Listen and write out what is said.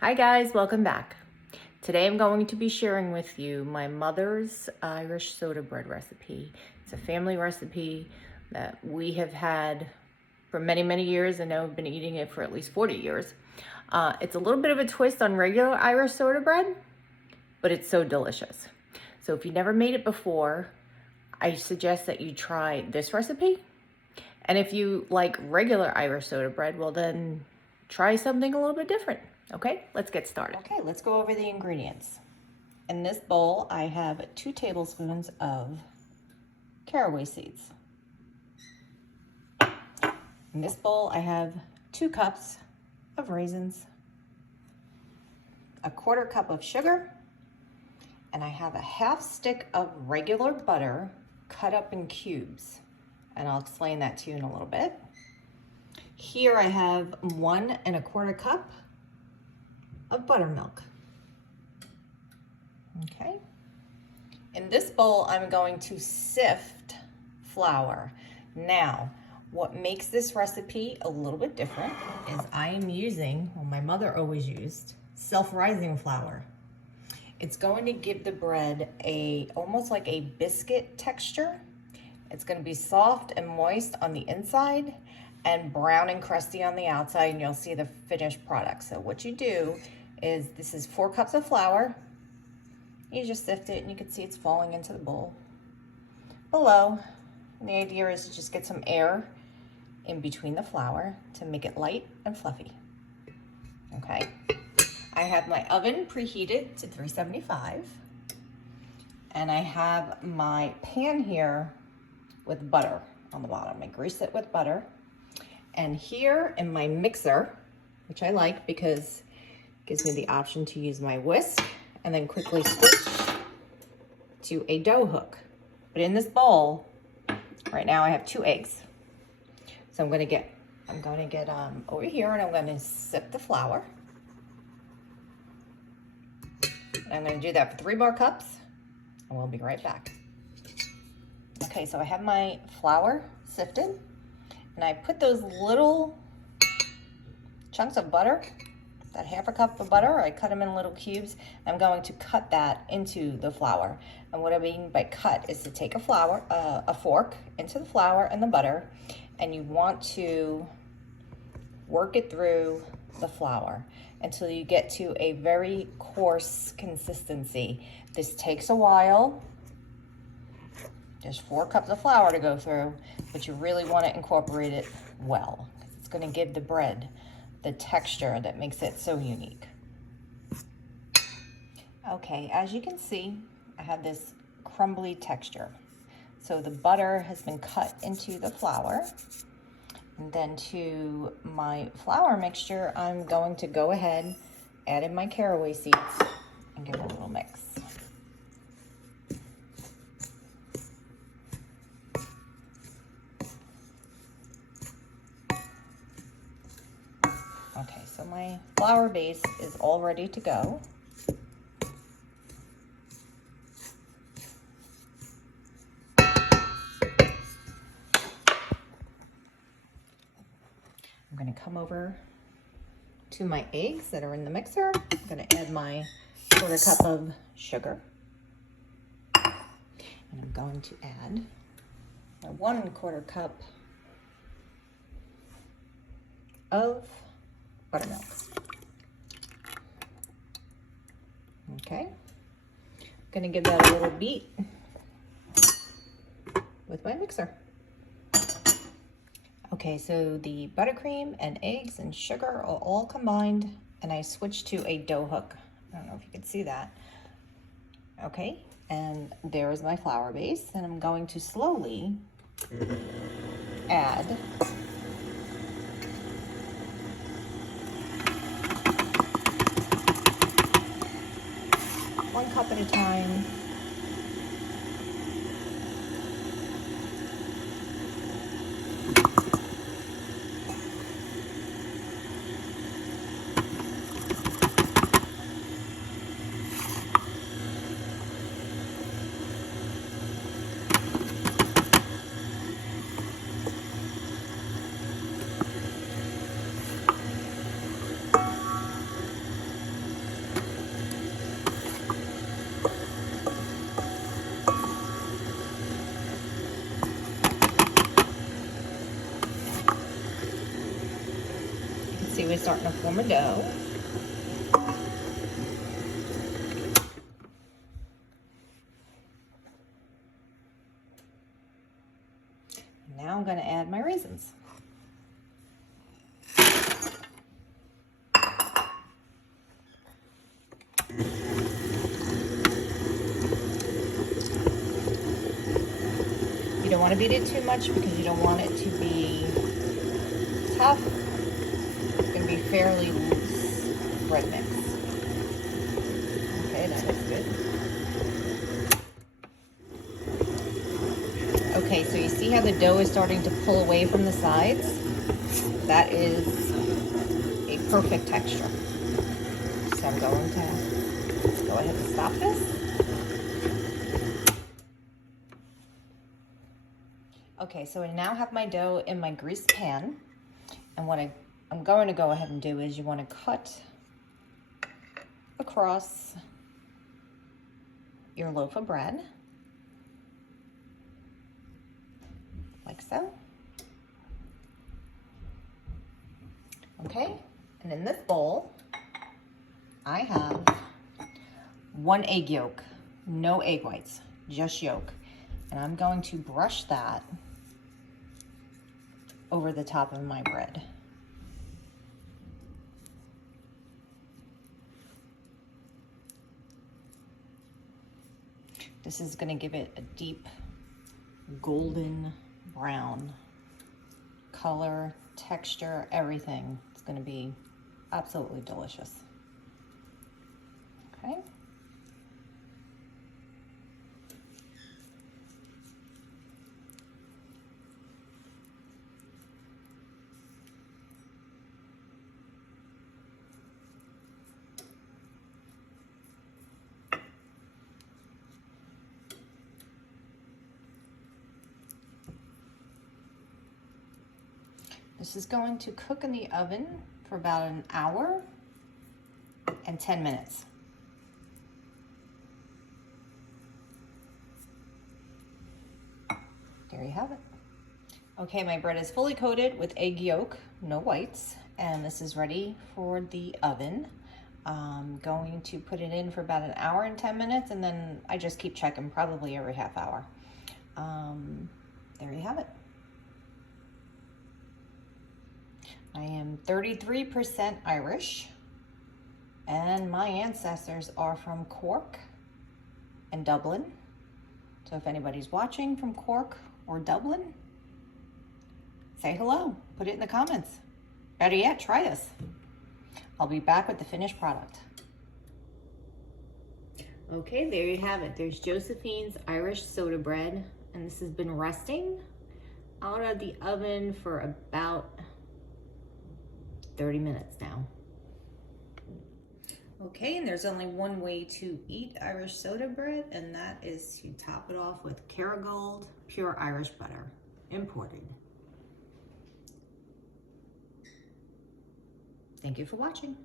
Hi guys, welcome back. Today I'm going to be sharing with you my mother's Irish soda bread recipe. It's a family recipe that we have had for many years. I know I've been eating it for at least 40 years. It's a little bit of a twist on regular Irish soda bread, but it's so delicious. So if you never made it before, I suggest that you try this recipe. And if you like regular Irish soda bread, well then try something a little bit different. Okay, let's get started. Okay, let's go over the ingredients. In this bowl, I have 2 tablespoons of caraway seeds. In this bowl, I have 2 cups of raisins, a 1/4 cup of sugar, and I have a 1/2 stick of regular butter cut up in cubes. And I'll explain that to you in a little bit. Here I have 1 1/4 cup of buttermilk. Okay. In this bowl, I'm going to sift flour. Now, what makes this recipe a little bit different is I am using, well, my mother always used, self-rising flour. It's going to give the bread almost like a biscuit texture. It's going to be soft and moist on the inside and brown and crusty on the outside, and you'll see the finished product. So what you do is, this is 4 cups of flour. You just sift it and you can see it's falling into the bowl below. And the idea is to just get some air in between the flour to make it light and fluffy. Okay. I have my oven preheated to 375. And I have my pan here with butter on the bottom. I grease it with butter. And here in my mixer, which I like because it gives me the option to use my whisk and then quickly switch to a dough hook. But in this bowl, right now I have 2 eggs. So I'm gonna get over here and I'm gonna sift the flour. And I'm gonna do that for 3 more cups and we'll be right back. Okay, so I have my flour sifted and I put those little chunks of butter, that 1/2 cup of butter, I cut them in little cubes. I'm going to cut that into the flour. And what I mean by cut is to take a fork into the flour and the butter, and you want to work it through the flour until you get to a very coarse consistency. This takes a while. There's 4 cups of flour to go through, but you really want to incorporate it well. It's going to give the bread the texture that makes it so unique. Okay, as you can see, I have this crumbly texture. So the butter has been cut into the flour. And then to my flour mixture, I'm going to go ahead, add in my caraway seeds, and give it a little mix. Okay, so my flour base is all ready to go. I'm going to come over to my eggs that are in the mixer. I'm going to add my 1/4 cup of sugar. And I'm going to add my 1 1/4 cup of buttermilk. Okay. I'm going to give that a little beat with my mixer. Okay, so the buttercream and eggs and sugar are all combined, and I switched to a dough hook. I don't know if you can see that. Okay, and there's my flour base, and I'm going to slowly add one cup at a time. for my dough. Now I'm going to add my raisins. You don't want to beat it too much because you don't want it to be tough. It's going to be fairly loose bread mix. Okay, that looks good. Okay, so you see how the dough is starting to pull away from the sides? That is a perfect texture. So I'm going to go ahead and stop this. Okay, so I now have my dough in my greased pan. And what I'm going to go ahead and do is you want to cut across your loaf of bread. Like so. Okay, and in this bowl, I have 1 egg yolk, no egg whites, just yolk. And I'm going to brush that over the top of my bread. This is going to give it a deep golden brown color, texture, everything. It's going to be absolutely delicious. Okay. This is going to cook in the oven for about 1 hour and 10 minutes. There you have it. Okay, my bread is fully coated with egg yolk, no whites, and this is ready for the oven. I'm going to put it in for about 1 hour and 10 minutes, and then I just keep checking probably every half hour. There you have it. I am 33% Irish, and my ancestors are from Cork and Dublin. So if anybody's watching from Cork or Dublin, say hello, put it in the comments. Better yet, try this. I'll be back with the finished product. Okay, there you have it. There's Josephine's Irish soda bread, and this has been resting out of the oven for about 30 minutes now. Okay, and there's only one way to eat Irish soda bread, and that is to top it off with Kerrygold pure Irish butter, imported. Thank you for watching.